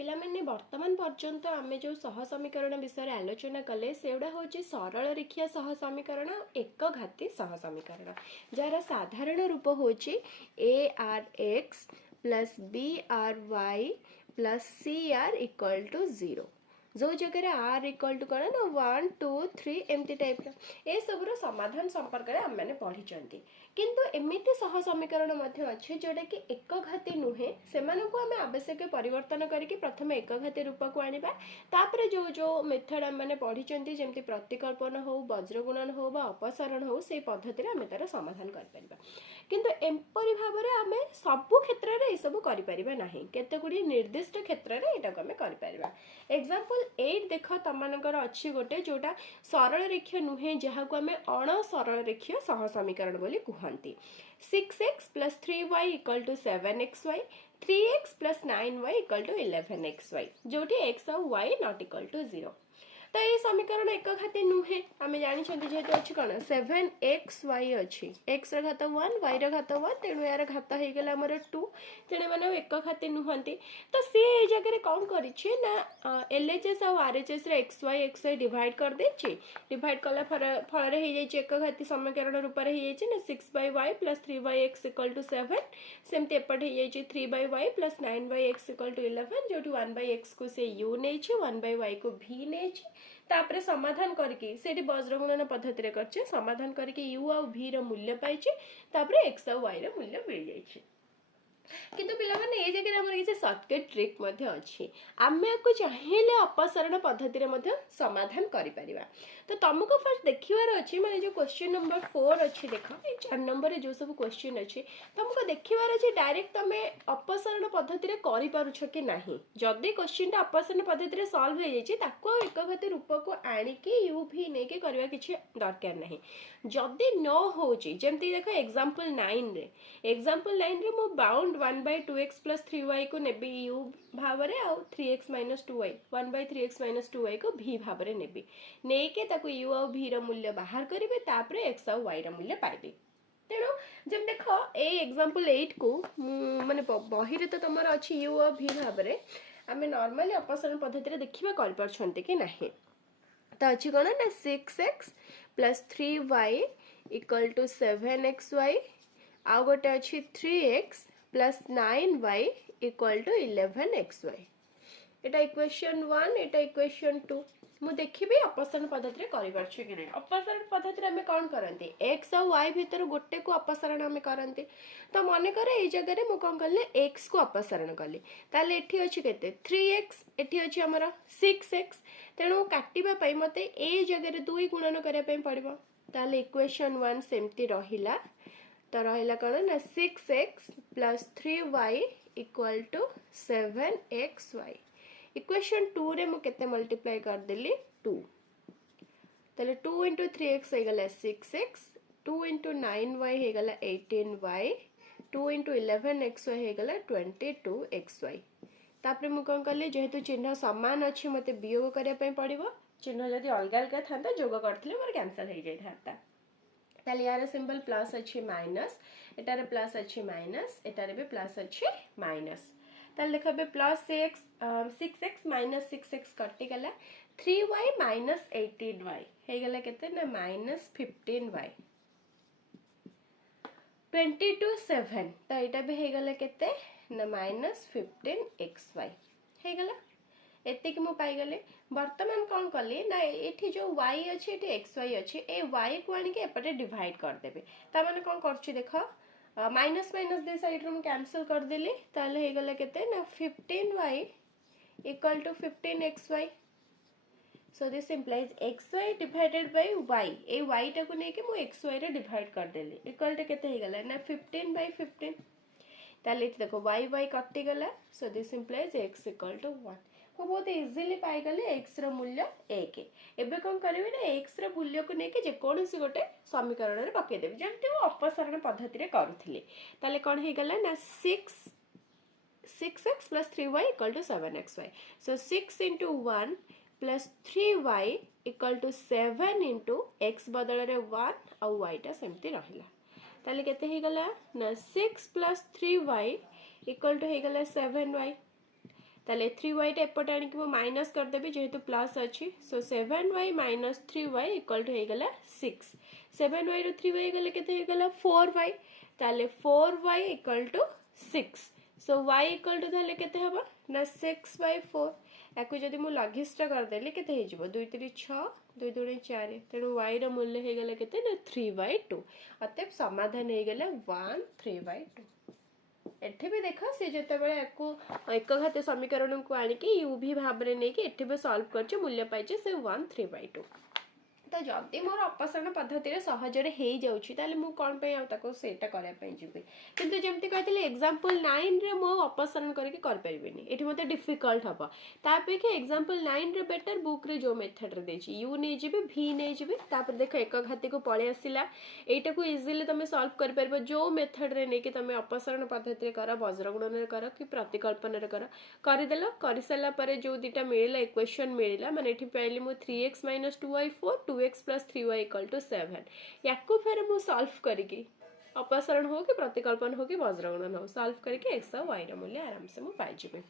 पिला माने वर्तमान पर्यंत आमे जो सह समीकरण विषय आलोचना कले सेउडा होची सरल रेखीय सह समीकरण एक घाती सह समीकरण जार साधारण रूप होची ARX plus BRY plus CR equal to 0 जो जगह आर इक्वल टू कौन ना 1 2 3 एमती टाइप ए सबुर समाधान संपर्क में आम मैंने पढ़ी किंतु एमती सह समीकरण अच्छे जोटा कि एक घाती नुहे से आम आवश्यक परिवर्तन करके प्रथम एक घाती रूप को आनिबा तापर जो जो मेथड आम मैंने पढ़ी जमती प्रतिकल्पन हो वज्रगुणन हो बा अपसारण हो से पद्धति आम तार समाधान कर किंतु एपरी भाव में आम सबु क्षेत्र में सब करें केते गुड़ी निर्दिष्ट क्षेत्र में यहाँ आम कर एग्जाम्पल 8 देख तुम मानकर अच्छी गोटे जोटा सरल रेखीय नुहे जहाँ को आम अण सरल रेखीय सह समीकरण बोली कहती 6x plus 3y equal to 7xy 3x plus 9y equal to 11xy जोटी x और y नॉट इक्वल टू 0 तो ये समीकरण एक घाती नुहे आम जानी जेहेतु अच्छी कौन 7xy अच्छी x घात 1 y घात 1 तेणु यार घात हो गला आमर 2 तेणु मैंने एक घाती नुहति तो सी ये जगह कौन करी ना LHS और RHS रे xy डिवाइड कर देछि डिवाइड कला फल एक घाती समीकरण रूप में ना 6/y plus 3/x equal to 7 सेमती एपटे हो 3/y plus 9/x equal to 11 जो 1/x को से u नहीं 1/y को v नहीं तापरे समाधान करके सेठी वज्रगुणन पद्धति रे करछे समाधान करके u और v रो मूल्य पाइछे तापरे x और y रो मूल्य मिल जाइछे किंतु पिला माने ए जगह हमर किछ शॉर्टकट ट्रिक मध्ये अछि आमे को चाहिए अपसरण पद्धति रे मध्ये समाधान करि परिबा तो तुमको फर्स्ट देखिवार अछि माने जो क्वेश्चन नंबर 4 अछि देखो ए 4 नंबर रे जो सब क्वेश्चन अछि तुमको देखिवार अछि डायरेक्ट तमे अपसरण पद्धति रे करि पारुछ कि नाही जदी क्वेश्चन ता अपसरण पद्धति रे सॉल्व हो जाइछि ताको एक घाती रूप को आनी के u v ने के करबा किछ दरकार नाही जदी न होछि जेमति देखो एग्जांपल 9 रे मो बाउंड 1/2x प्लस 3y को नेबी u भाव रे आ 3x minus 2y 1/3x minus 2y को v भाव रे नेबी नै के ताको u और v रो मूल्य बाहर करिवे तापरे x और y रो मूल्य पाइबे तेणु जब देख ए एग्जांपल 8 को माने बही रे तो तमर अछि u और v भाव रे आमे नॉर्मली अपसरण पद्धति रे देखिबा कर परछन्ते कि नाही तो अछि कोन ना 6x plus 3y equal to 7xy आ गोटे अच्छी 3x plus 9y equal to 11xy Etah equation 1 Etah equation 2 मु देखिबी अपसरण पद्धति रे करि परछु कि नै अपसरण पद्धति रे हमें कोन करंती x और y भीतर गोटे को अपसरण हमें करंती तो माने करे ए जगह रे मु कोन करले x को अपसरण करली ताले एठी अछि केते 3x एठी अछि हमर 6x तेणु काटिबा पई मते ए जगह रे 2 गुणन करिया पई पड़िबो ताले इक्वेशन 1 सेमती रहिला तो रहिला कौन ना 6x plus 3y equal to 7xy equation 2 रे मु केते मल्टीप्लाई कर देली 2 तले 2 into 3x हे गला 6x 2 into 9y हे गला 18y 2 into 11xy हे गला 22xy तापरे मु कोन करले जेहेतु चिन्ह समान अछि मते वियोग करिया पई पड़िबो चिन्ह जदी अलग अलग थांता जोग करथिले मोर कैंसिल हे जाय थांता ताले यार सिंबल प्लस अच्छी माइनस एटारे प्लस अच्छी माइनस एटारे भी प्लस अच्छी माइनस ताले देखबे प्लस 6x माइनस 6x कटि गला 3y माइनस 18y हे गला केते ना माइनस 15y 22 7 तो एटा भी हे गला केते ना माइनस 15xy हे गला एते कि मु पाई गले वर्तमान कौन कली ना एठी जो y अछि एठी xy अछि ए y को आनी के एपटे डिवाइड कर देबे ता माने कोन करछि देखो माइनस माइनस दे साइड रो कैंसिल कर देली ताले हे गले केते ना 15y equal to 15xy so this implies xy divided by y ए y टा को ने के मु xy रे डिवाइड कर देली इक्वल टू केते हे गला ना 15/15 ताले एठी देखो y कटि गला so this implies x equal to 1 को बहुत इजीली पाई गले x रो मूल्य 1 एबे कोन करबे ना x रो मूल्य को नेके जे कोनसी गोटे समीकरण रे पके देबे जेमति वो अपसरण पद्धति रे करूथिले ताले कोन हे गला ना 6x plus 3y equal to 7xy so 6 into 1 plus 3y equal to 7 into x बदल रे 1 और y टा सेमति रहिला ताले केते हे गला ना 6 plus 3y equal to हे गला 7y ताले 3y टा एपटे आनिक मु माइनस कर देबी जेहेतु प्लस अछि so 7y minus 3y equal to हे गेला 6 7y रो 3y गेले केते हे गेला 4y ताले 4y equal to 6 so y equal to ताले केते हबो ना 6/4 याकु जदि मु लघिष्ठ कर देली केते हे जिवो 2 3 6 2 2 4 तेणु y रो मूल्य हे गेला केते ना 3/2 अतएव समाधान हे गेला 1 3/2 एठी भी देख से जते बेले याकु एक घात समीकरण को आनिकी u भी भाव रे नै कि एठी भी सॉल्व करछ मूल्य पाइछ से 1 3/2 तो जदि मोर अपसरण पद्धति रे सहजरे हे जाउछि ताले मु कोन पे आ ताको सेटा करे पई जिबे किंतु जेमति कहथिले एग्जांपल 9 रे मो अपसरण करके कर परिबेनी एठी मते डिफिकल्ट हबो तापे कि एग्जांपल 9 रे बेटर बुक रे जो मेथड रे देछि u नै जिबे v नै जिबे तापर देखो एक घाती को पळे आसिला एटा को इजीली तमे सॉल्व कर परबो जो मेथड रे नै कि तमे अपसरण पद्धति रे कर वज्रगुणन रे कर कि प्रतिकल्पन रे कर करि देलो करि सला परे जो दिटा मिलिला इक्वेशन मिलिला माने एठी पाइली मु 3x - 2y4 2x + 3y = 7 याकु फेर मु सॉल्व करके अपसरण हो कि प्रतिकल्पन हो कि वज्रगुणन हो सॉल्व करके x और y र मूल्य आराम से मु पाइ जिबे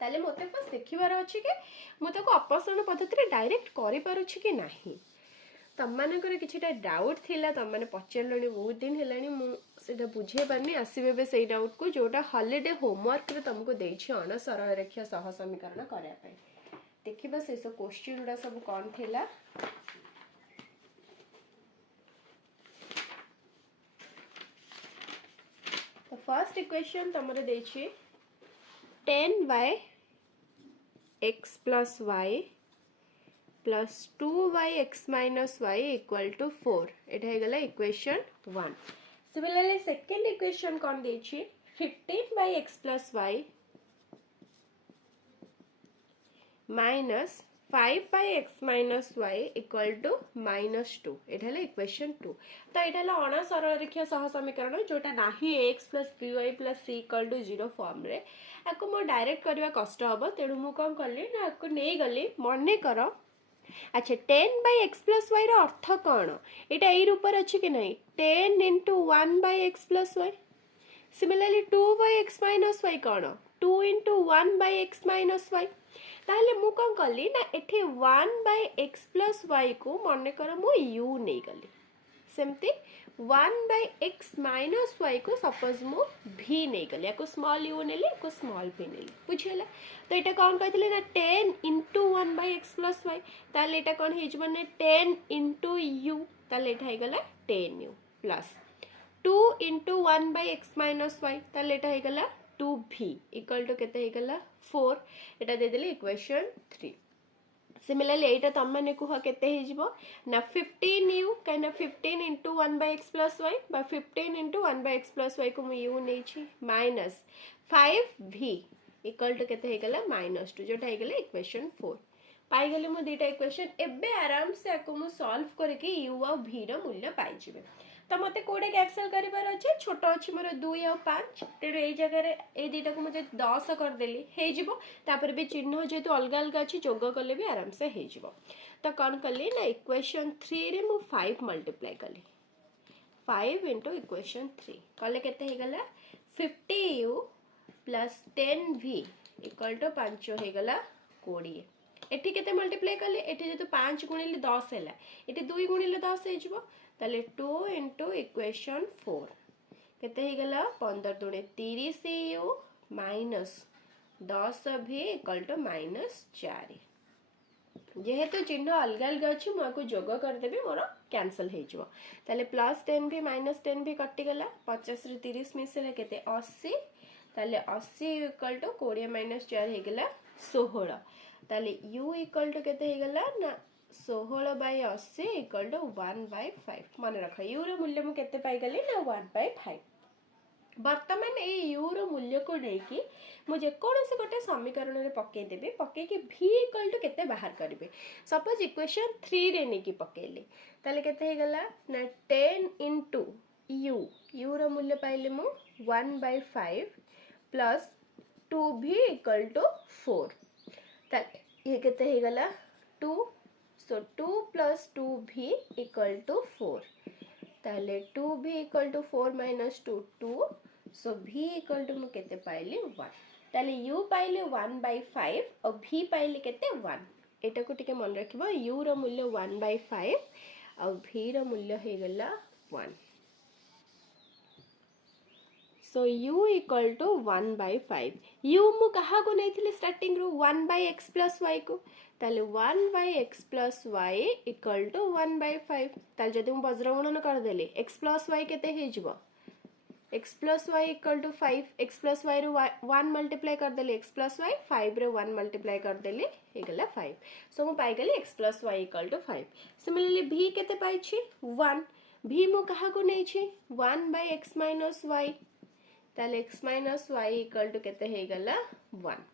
ताले मते बस देखिबार अछि कि मु ताको अपसरण पद्धति रे डायरेक्ट करि पारु छि कि नाही तम माने करे किछटा डाउट थिला तम माने पचलणी बहुत दिन हेलानी मु सेटा बुझे पारनी आसीबे बे सेई डाउट को जोटा हॉलिडे होमवर्क रे तुमको देइ छि अण सरल रेखा सह समीकरण करया पई देखिबा से सब क्वेश्चन उडा सब कोन थिला तो फर्स्ट इक्वेशन तमरे देइ छि 10y x + y plus 2yx minus y equal to 4 एटा हे गला इक्वेशन 1 सिमिलरली सेकंड इक्वेशन कोन देइ छि 15x plus y minus 5x minus y equal to -2 एटा हला इक्वेशन 2 तो एटा हला अणा सरल रेखीय सह समीकरण जोटा नाही x plus by plus c equal to 0 form रे आको मो डायरेक्ट करबा कष्ट हबो तेनु मु कोन करली ना आको नै गली मने करो अच्छा 10/x plus y रो अर्थ कौन एटा ए रूप रे अछि कि नहीं 10 into 1/x plus y similarly 2/x minus y कौन 2 into 1/x minus y ताले मु कोन करली ना एठी 1/x plus y को मने कर मु u नै गली सेमती 1/x minus y को सपोज मु v नै गली याको स्मॉल u नेली को स्मॉल v नेली बुझियला तो एटा कोन कहथिले ना 10 into 1/x plus y ताले एटा कोन हे जबने 10 into u ताले एटा हे गला 10u plus 2 into 1/x minus y ताले एटा हे गला 2v इक्वल टू केते हे गला 4 एटा दे देले इक्वेशन 3 सिमिलरली एटा तम माने कुह केते हे जिवो ना 15u काइना 15 into 1/x plus y बा 15 into 1/x plus y को मु u नै छी माइनस 5v इक्वल टू केते हे गला -2 जोटा हे गला इक्वेशन 4 पाई गले मु दीटा इक्वेशन एबे आराम से आको मु सॉल्व करके u और v रो मूल्य पाई जिवे तो मते कोडे कैंसिल करिबार अछि छोटो अछि मोर 2 और 5 तेरे ए जगह रे ए दीटा को मुझे 10 कर देली हे जिवो तापर भी चिन्ह जेतु अलगा अलगा अछि जोग करले भी आराम से हे जिवो तो कोन करली ना इक्वेशन 3 रे मु 5 मल्टीप्लाई करली 5 into इक्वेशन 3 कले केते हे गला 50u plus 10v equal to 5 हे गला 20 एठी केते मल्टीप्लाई करले एठी जेतु 5 गुणिले 10 हैला एठी 2 गुणिले 10 हे जिवो ताले 2 into इक्वेशन 4 केते हे गला 15 दुणे 30 u minus 10v equal to -4 जेहेतु चिन्ह अलग अलग अछि म को जोग कर देबे मोर कैंसिल हे जिवो ताले +10v -10v कटि गला 50 रे 30 मिसले केते 80 ताले 80 इक्वल टू 20 - 4 हे गला 16 ताले u इक्वल टू केते हे गला ना 16/80 इक्वल टू 1/5 मन रख u रो मूल्य मु केते पाई गली ना 1/5 वर्तमान ए u रो मूल्य को नै कि मु जे कोनोसे गोटे समीकरण रे पक्के देबे पक्के कि v इक्वल टू केते बाहर करबे सपोज इक्वेशन 3 रे नै कि पक्केले ताले केते हे गला ना 10 into u रो मूल्य पाइले मु 1/5 प्लस 2v इक्वल टू 4 ताले ये केते हे गला 2 so 2 plus 2v equal to 4 ताले 2v equal to 4 minus 2 2 so v equal to मु केते पाइली 1 ताले u पाइले 1/5 और v पाइले केते 1 एटा को टिके मन रखिबो u रो मूल्य 1/5 और v रो मूल्य हे गला 1 सो u इक्वल टू 1/5 u मु कहा को नहीं स्टार्टिंग रो 1/x + y को ताले 1/x + y इक्वल टू 1/5 ताले जदि मु वज्र गुणन कर देले x + y केते हे जिवो x + y equal to 5 x + y रो 1 मल्टीप्लाई कर देले x + y 5 रे 1 मल्टीप्लाई कर देले हे गला 5 सो मु पाई गेली x + y equal to 5 similarly v केते पाई छी 1 v मु कहा को नहीं छी 1/x - y ताले x - y इक्वल टू केते हे गला 1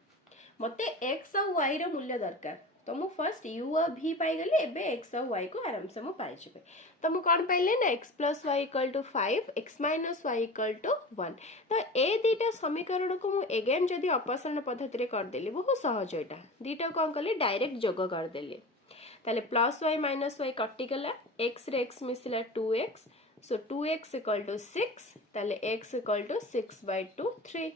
मते x और y रो मूल्य दरकार तो मु फर्स्ट u और v पाई गली एबे x और y को आराम से मु पाई छिबे तो मु कोन पाइले ना x + y equal to 5 x - y equal to 1 तो ए दीटा समीकरण को मु अगेन जदी अपसरण पद्धति रे कर देली बहुत सहज एटा दीटा कोन कली डायरेक्ट जोग कर देली ताले +y - y कटि गला x रे x मिसिला 2x so 2x equal to 6 ताले x इक्वल टू 6/2 3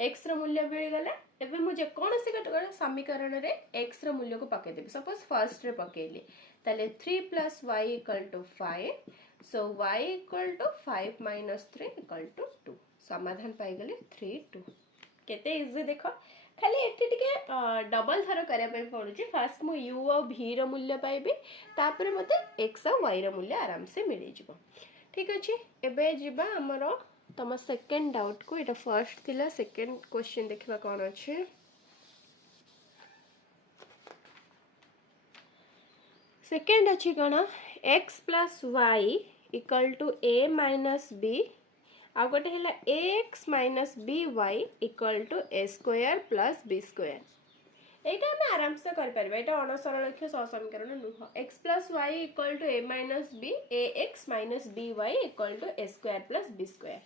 x रो मूल्य मिल गला एबे मु जे कोनसी कटगला समीकरण रे x रो मूल्य को पके देबे सपोज फर्स्ट रे पकेली ताले 3 + y equal to 5 so y equal to 5 - 3 equal to 2 समाधान पाई गले 3 2 केते इजी देखो खाली एठी टिके डबल थरो करिया पे पडुची फर्स्ट मु u और v रो मूल्य पाइबे तापर मते x और y रो मूल्य आराम से मिली जिवो ठीक अछि एबे जिबा हमरो तम सेकेंड डाउट को एटा फर्स्ट थिला सेकेंड क्वेश्चन देखिबा कोन अछि सेकेंड अछि कोन x + y equal to a - b आ गोटे हैला ax - by equal to a square + b square एटा हम आराम से कर परबे एटा अनसरलक्ष्य सहसमीकरण नुह x + y equal to a - b ax - by equal to a square + b square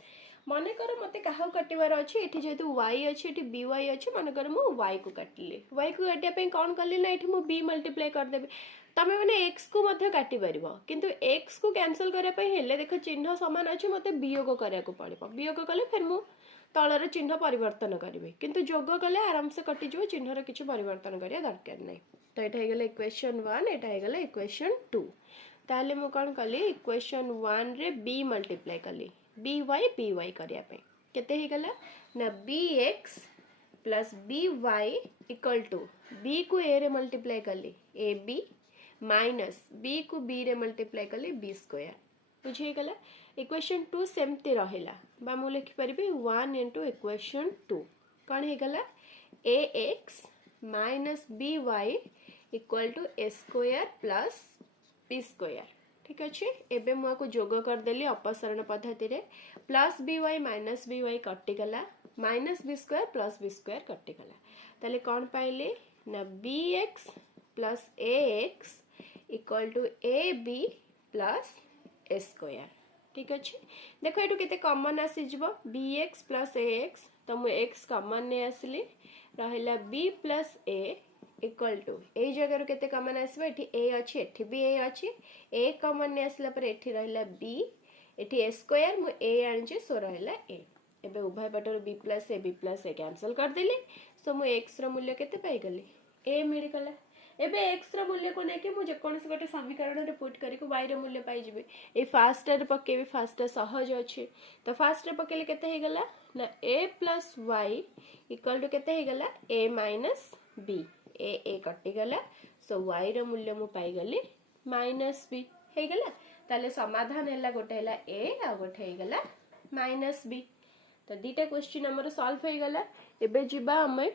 मने कर मते काहा कटिवार अछि एठी जेतु y अछि एठी by अछि मने कर मु y को काटिले y को काटिया पे कोन करली ना एठी मु b मल्टीप्लाई कर देबे तमे माने x को मध्ये काटि परिबो किंतु x को कैंसिल करे पे हेले देखो चिन्ह समान अछि मते वियोग करिया को पड़िबो वियोग कले फिर मु तळर चिन्ह परिवर्तन करिवे किंतु जोग कले आराम से कटि जो चिन्ह रे किछ परिवर्तन करिया दरकार नै तो एटा हे गेले इक्वेशन 1 एटा हे गेले इक्वेशन 2 ताले मु कोन कली इक्वेशन 1 रे b मल्टीप्लाई कली by करिया पे केते हे गेला ना bx + by equal to b को a रे मल्टीप्लाई कली ab माइनस b को b रे मल्टीप्लाई कली b स्क्वायर बुझी गला इक्वेशन 2 सेमती रहिला बा मु लिखि परबी 1 * इक्वेशन 2 कोन हे गला ax - by equal to a square + b square ठीक अछि एबे मु को जोग कर देली अपसरण पद्धति रे प्लस by - by कटि गला minus b square + b square कटि गला ताले कोन पाइले ना bx + ax equal to ab + a square ठीक अछि देखो एटू केते कॉमन आसी जिवो bx + ax तो मु x कॉमन ने आसली रहला b + a इक्वल टू ए जगह रो केते कॉमन आसीबो एठी a अछि एठी भी a अछि a कॉमन ने आसला पर एठी रहला b एठी a स्क्वायर मु a आनछि सो रहला a एबे उभय पटर b + a कैंसिल कर देली सो मु x रो मूल्य केते पाई गली a मिल गला एबे x रो मूल्य को नेके मु जे कोनस गोटे समीकरण रे पुट करी को y रो मूल्य पाई जिबे ए फास्ट रे पकेबे फास्ट सहज अछि तो फास्ट रे पकेले केते हे गला ना a + y इक्वल टू केते हे गला a - b a कटि गला सो y रो मूल्य मु पाई गली -b हे गला ताले समाधान हैला गोटे हैला a आ गोटे हे गला -b तो दीटा क्वेश्चन हमर सॉल्व हे गला एबे जिबा हमें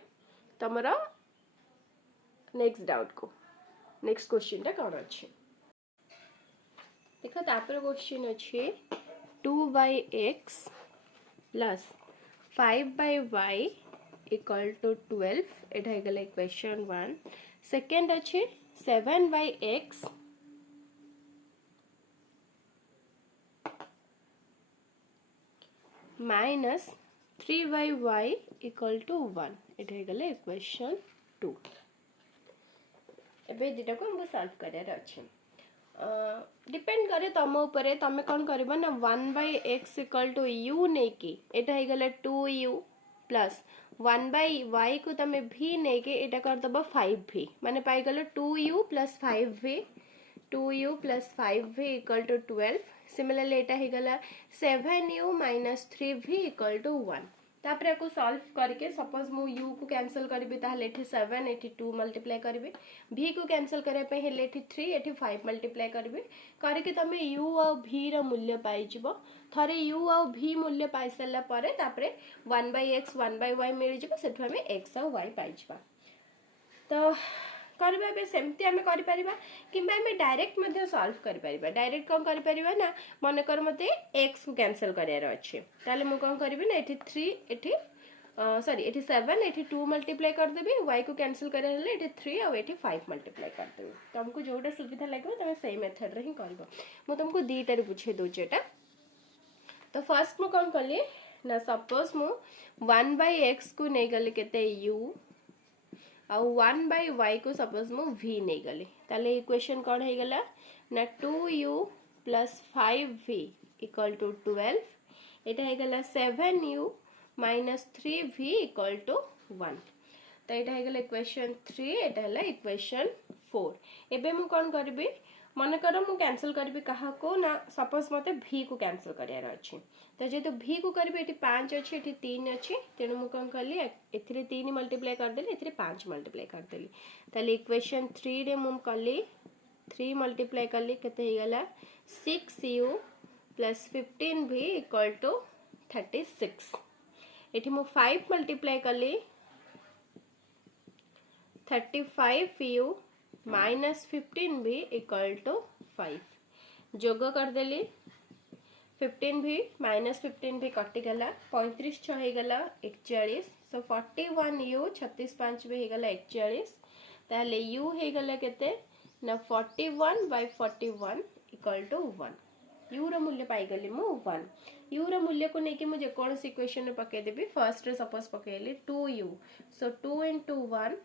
तमरा नेक्स्ट डाउट को नेक्स्ट क्वेश्चन टा कोन अछि देखो तापर क्वेश्चन अछि 2x + 5y इक्वल टू 12 एटा हे गेले क्वेश्चन 1 सेकंड अछि 7x minus 3y equal to 1 एटा हे गेले क्वेश्चन 2 एबे दिटा को हम सॉल्व करियार अछि डिपेंड करे तम ऊपर तमे कोन करबा ना 1/x इक्वल टू u नै कि एटा हे गेले 2u प्लस 1/y को तुम v नहीं के एटा कर दबा 5v माने पाई गलो 2u plus 5v 2u plus 5v equal to 12 similarly एटा ही गला 7u minus 3v equal to 1 तापर को सॉल्व करके सपोज मु u को कैंसिल करबी ताहले एठी 7 एठी 2 मल्टीप्लाई करबी v को कैंसिल करे पे हेले एठी 3 एठी 5 मल्टीप्लाई करबी करके तमे u और v रो मूल्य पाई जिवो थरे u और v मूल्य पाई सला परे तापरे 1/x 1/y मिल जिवो सेठु हमें x और y पाई जिवो तो करबा बे सेमती हमें करि परिबा किबा हमें डायरेक्ट मध्ये सॉल्व करि परिबा डायरेक्ट कोन करि परिबा ना मन कर मते x को कैंसिल करियार अछि ताले मु कोन करबी ना एठी 3 एठी सॉरी एठी 7 एठी 2 मल्टीप्लाई कर देबी y को कैंसिल करे हले एठी 3 और एठी 5 मल्टीप्लाई कर देबी तुमको जोटा सुविधा लागबो तमे सेही मेथड रे ही करबो मु तुमको दीटा रे बुझे दोचे एटा तो फर्स्ट मु कोन करली ना सपोज मु 1/x को नै गले केते u आउ 1/y को सपोज मु v नहीं गली ताले इक्वेशन कौन है गला ना 2u plus 5v equal to 12 एटा है गला 7u minus 3v equal to 1 तो एटा है गला इक्वेशन 3 एटा है इक्वेशन 4 एबे मु कौन करबी मन कर मु कैंसिल करबी कहा को ना सपोज मते v को कैंसिल करियार अछि तो जेतो v को करबी एटी 5 अछि एटी 3 अछि तेनु मु कोन करली एथिरे 3 मल्टीप्लाई कर देली एथिरे 5 मल्टीप्लाई कर देली ताले इक्वेशन 3 रे मु करली 3 मल्टीप्लाई करली केते हे गला 6u plus 15v equal to 36 एठी मु 5 मल्टीप्लाई करली 35u minus 15v equal to 5 जोग कर देली 15v माइनस 15v कटि गला 35 छ हे गला 41 सो 41u 36 5 भी हे गला 41 ताले u हे गला केते ना 41/41 इक्वल टू 1 u रो मूल्य पाई गली मु 1 u रो मूल्य को नेकी मुझे कौन सी इक्वेशन में पके देबी फर्स्ट रे सपोज पकेली 2u so 2 into 1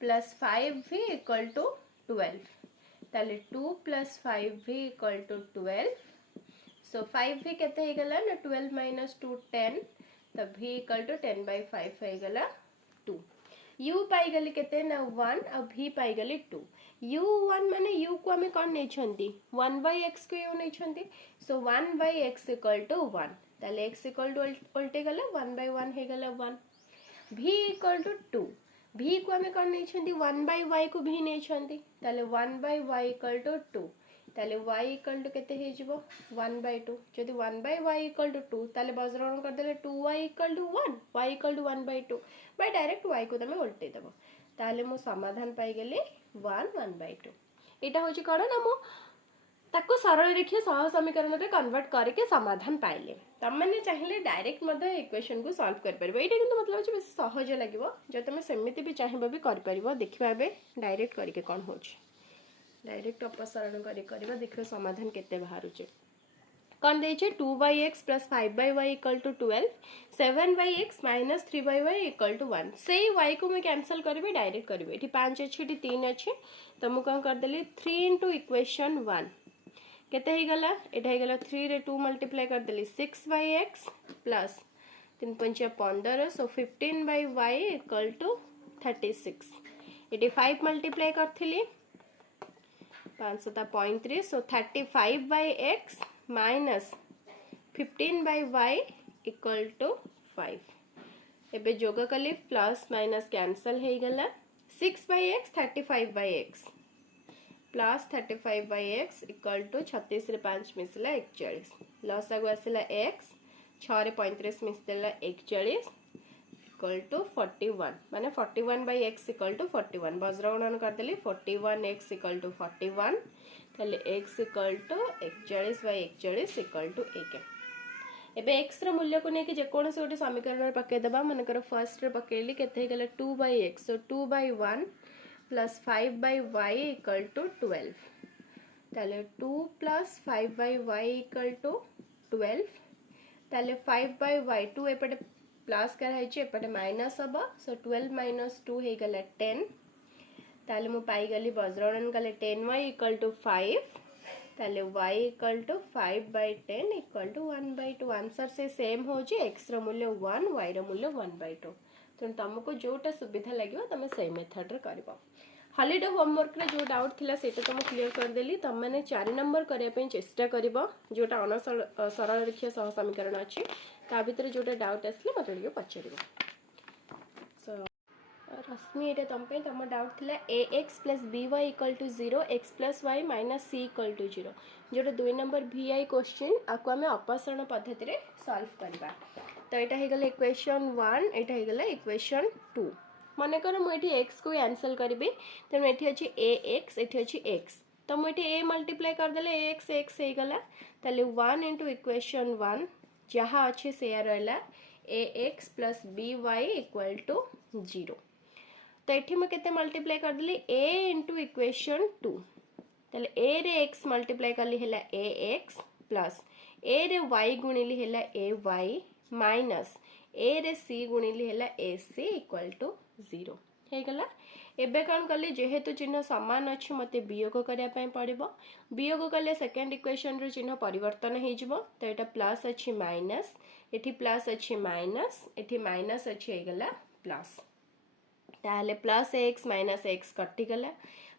plus 5v equal to 12 ताले 2 plus 5v equal to 12 so 5v केते हे गला ना 12 माइनस 2 10 तो v इक्वल टू 10/5 हे गला 2 u पाई गली केते ना 1 और v पाई गली 2 u1 माने u को हमें कौन नहीं छंती 1/x को u नहीं छंती सो 1/x इक्वल टू 1 ताले x इक्वल टू उल्टे गला 1/1 हे गला 1 v इक्वल टू 2 v को हमें कौन नहीं छंती 1/y को v नहीं छंती ताले 1/y इक्वल टू 2 ताले y इक्वल टू केते हे जिवो 1/2 जदि 1/y इक्वल टू 2 ताले बजरन कर देले 2y equal to 1 y equal to 1/2 by direct y को तमे उल्टे देबो ताले मो समाधान पाई गेले 1/2 एटा होची कोन ना मो ताको सरल रेखीय सह समीकरण रे कन्वर्ट करके समाधान पाइले तम माने चाहिले डायरेक्ट मधे इक्वेशन को सॉल्व कर परबो एटा किंतु मतलब जे बेसी सहज लागबो जे तमे सेमिति भी चाहिबो भी कर परबो देखिबा बे डायरेक्ट करके कोन होची डायरेक्ट अपसरण करबा देखिबा समाधान केते बाहरुचे कौन देछे 2/x plus 5/y equal to 12 7/x minus 3/y equal to 1 से y को मैं कैंसिल करबे डायरेक्ट करबे एठी 5 अछि एठी 3 अछि तो मु कोन कर देली 3 into इक्वेशन 1 केते हे गला एटा हे गला 3 रे 2 मल्टीप्लाई कर देली 6/x plus 3 5 15 so 15/y equal to 36 एटी 5 मल्टीप्लाई करथिली 5 7 35 so 35/x minus 15/y equal to 5 एबे जोग कली प्लस माइनस कैंसल हे गला 6/x 35/x plus 35/x equal to 36 रे 5 मिसला 41 लॉस आगु आसिला x 6 रे 35 मिसला 41 इक्वल टू 41 माने 41/x इक्वल टू 41 वज्रगणन कर देली 41x इक्वल टू 41 ताले x equal to 41/41 equal to 1 एबे x रो मूल्य को नेके जे कोन से गोटे समीकरण रे पके दबा मन कर फर्स्ट रे पकेली केते हे गेला 2/x so 2/1 plus 5/y equal to 12 ताले 2 प्लस 5/y इक्वल टू 12 ताले 5/y 2 एपटे प्लस कर है जे एपटे माइनस हबा सो 12 माइनस 2 हे गेला 10 ताले मु पाई गली वज्रगणन कले 10y इक्वल टू 5 ताले y equal to 5/10 equal to 1/2 answer से सेम हो x रो मूल्य 1 y रो मूल्य 1/2 तेणु तुमको जोटा सुविधा लगे तुम से मेथड रे करबो हॉलिडे होमवर्क रे जो डाउट थिला सेटा तुम क्लियर कर देली तुम माने 4 नंबर करिया पे चेष्टा करबो जोटा सरल रेखीय सह समीकरण अछि ता भीतर जोटा डाउट आसले मते टिके पछरिबो रश्मि ये तुम तुम डाउट थी a x plus b y equal to 0 x plus y minus c equal to 0 जोटा 2 नंबर भी आई क्वेश्चन आपको आम अपसरण पद्धति रे सॉल्व करबा तो यहाँ हो गला इक्वेशन 1 यहाँ हो गला इक्वेशन 2 मनकर मुझे एक्स को कैंसल करी तेणु ये अच्छी ए एक्स ये अच्छी एक्स तो मुझे ए मल्टीप्लाई करदे एक्स एक्स हो गला ताले 1 इंटू इक्वेशन 1 जहाँ अच्छे से रहा a x plus b y equal to 0 तो ये मुझे मल्टीप्लाई करदेली ए इंटू इक्वेशन 2 ताले ए रे एक्स मल्टीप्लाई कली है ए एक्स प्लस ए रे वाई गुणिली है ए वाई माइनस ए रे सी गुणिली है ए सी इक्वल टू 0 हो गला एबे कौन कली जेहेतु चिन्ह सामान अच्छे मते वियोग करने पड़ो वियोग कले सेकेंड इक्वेशन रो चिन्ह परिवर्तन हो तो यहाँ प्लस अच्छी माइनस ये प्लस अच्छी माइनस ये माइनस अच्छी गला प्लस ताहले प्लस एक्स माइनस एक्स कटिगला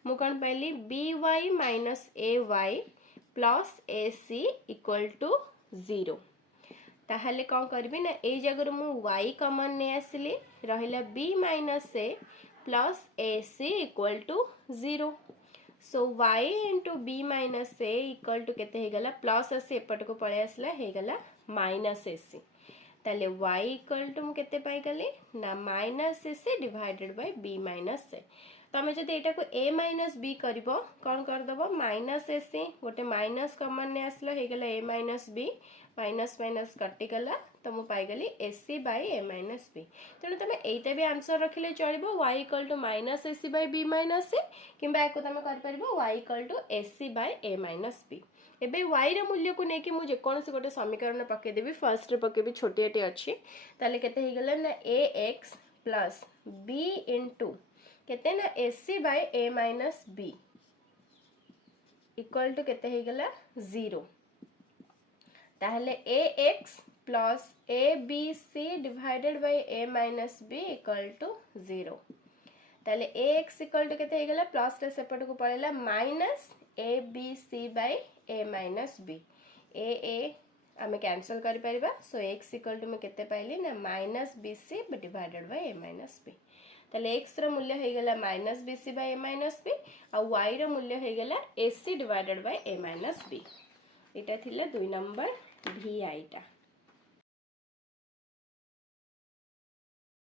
मु कौन पाइली b y minus a y plus a c equal to 0 ताहले कौन करबी ना ए जगह मु y कॉमन ने आसली रहिला b minus a plus a c equal to 0 so y into b minus a equal to केते हे गला प्लस ए सी एपट को पळे आसला हे गला माइनस ए सी ताले y इक्वल टू मु केते पाई गली ना minus a c divided by b minus a तमें जब यहाँ को a माइनस बी कर कौन करदेव माइनस ए सी गोटे माइनस कमन ने आसला हो गला a minus b minus minus कटिगला तो मुझे पाईगली ए c by a minus B तेणु तुम यहीटा भी आंसर रखिले चलो y equal to minus a c by b minus c कि तुम कर y equal to a c by a minus b एबे y रो मूल्य को लेकिन मुझे जेकोसी गोटे समीकरण पकईदेवी फर्स्ट रे पकेबी छोटियाटे अच्छी ताले केते हे गला ना a x plus b into केते ना a c by a minus b equal to केते हे गला 0 ताहले a x plus a b c divided by a minus b equal to 0 ताहले ए एक्स इक्वल टू केते हे गला प्लस रे सेपट को पळेला minus a b c by a minus b a आमे कैंसिल करि परिबा सो एक्स इक्वल टू में केते पाइली ना minus b c divided by a minus b ताले एक्स रो मूल्य हो गला minus b c by a minus b आ वाई रो मूल्य हो गला a c divided by a minus b एटा थिला 2 नंबर भी आईटा।